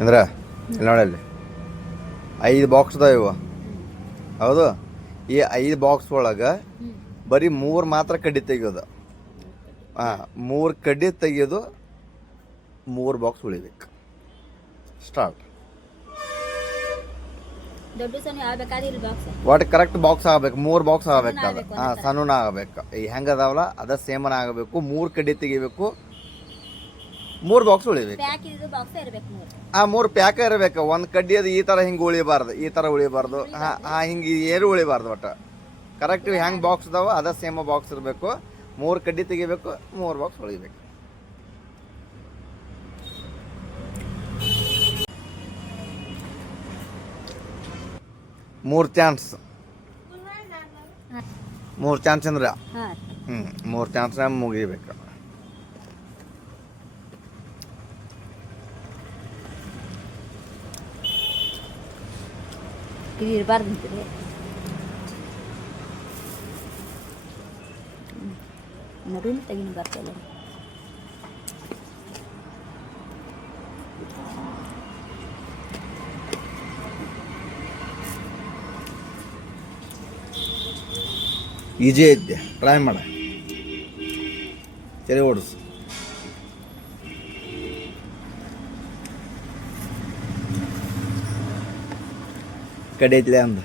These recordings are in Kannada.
ಅಂದ್ರೆ ಇಲ್ಲಿ ನೋಡಲ್ಲಿ 5 ಬಾಕ್ಸ್ ಅದಾವ ಇವು. ಹೌದು, ಈ 5 ಬಾಕ್ಸ್ ಒಳಗೆ ಬರೀ 3 ಮಾತ್ರ ಕಡ್ಡಿ ತೆಗಿಯೋದು. 3 ಕಡ್ಡಿ ತೆಗಿಯೋದು, 3 ಬಾಕ್ಸ್ ಉಳಿಬೇಕು. ಸ್ಟಾರ್ಟ್. ಒಟ್ಟು ಕರೆಕ್ಟ್ ಬಾಕ್ಸ್ ಆಗಬೇಕು, 3 ಬಾಕ್ಸ್ ಆಗಬೇಕು. ಅದು ಸಣ್ಣ ಆಗಬೇಕು. ಈ ಹೆಂಗೆ ಅದಾವಲ್ಲ ಅದ ಸೇಮನ ಆಗಬೇಕು. 3 ಕಡ್ಡಿ ತೆಗಿಬೇಕು, 3 ಬಾಕ್ಸ್ ಉಳಿಬೇಕು. 3 ಪ್ಯಾಕ ಇರಬೇಕು. ಒಂದು ಕಡ್ಡಿ ಅದು ಈ ಥರ ಹಿಂಗೆ ಉಳಿಬಾರ್ದು, ಈ ಥರ ಉಳಿಬಾರ್ದು. ಹಿಂಗೆ ಏನು ಉಳಿಬಾರ್ದು. ಒಟ್ಟು ಕರೆಕ್ಟ್ ಹೆಂಗೆ ಬಾಕ್ಸ್ ಅದಾವ ಅದ ಸೇಮ್ ಬಾಕ್ಸ್ ಇರಬೇಕು. 3 ಕಡ್ಡಿ ತೆಗಿಬೇಕು, 3 ಬಾಕ್ಸ್ ಉಳಿಬೇಕು. ಮೂರು ಚಾನ್ಸ್ ಅಂದ್ರೆ 3 ಚಾನ್ಸ್ ಮುಗಿಬೇಕು. ಇದು ಇರಬಾರ್ದು ನಡುವಿನ ತೆಗಿನ ಬರ್ತಲ್ಲ. ಈಜಿ ಐತೆ, ಟ್ರೈ ಮಾಡ. ಸರಿ ಓಡಿಸು. ಕಡೆ ಐತ್ಲೆ ಅಂದ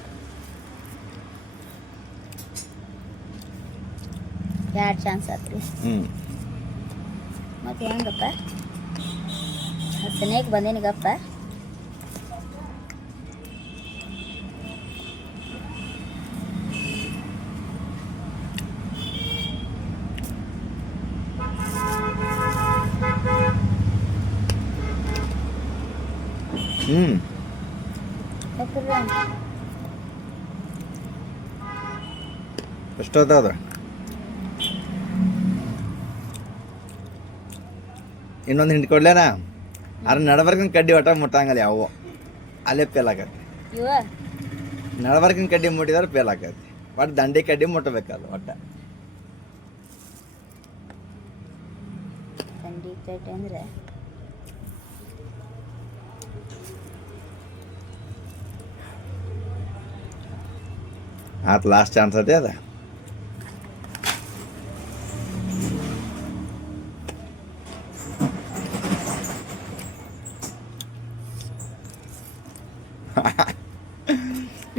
2 ಚಾನ್ಸ್ ಆತ್ರಿ. ಮತ್ತೆ ಹೆಂಗಪ್ಪ ಸನೇಕ್ ಬಂದೇನಿಗಪ್ಪ. ಎಷ್ಟೊತ್ತದ? ಇನ್ನೊಂದು ಹಿಂಡಿ ಕೊಡ್ಲೇನಾ? ಅದ್ರ ನಡಬರ್ಕಿನ ಕಡ್ಡಿ ಒಟ್ಟ ಮುಟ್ಟಂಗಲ್ಲ ಯಾವ, ಅಲ್ಲೇ ಫೇಲ್ ಆಗತ್ತೆ. ನಡಬರ್ಕಿನ ಕಡ್ಡಿ ಮುಟ್ಟಿದ್ರೆ ಫೇಲ್ ಆಗತ್ತೆ. ಒಟ್ಟು ದಂಡಿ ಕಡ್ಡಿ ಮುಟ್ಟಬೇಕಲ್ಲ ಒಟ್ಟ. ದಂಡಿ ಕಡ್ಡಿ ಅಂದ್ರೆ ಆತ ಲಾಸ್ಟ್ ಚಾನ್ಸ್ ಐತೆ ಅದ.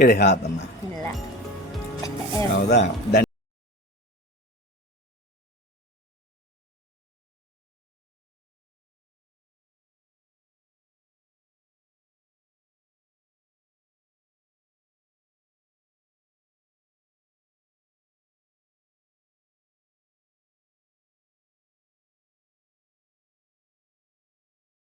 ಇಡಿ ಹಾತನ್ನ. ಇಲ್ಲ ಹೌದಾ?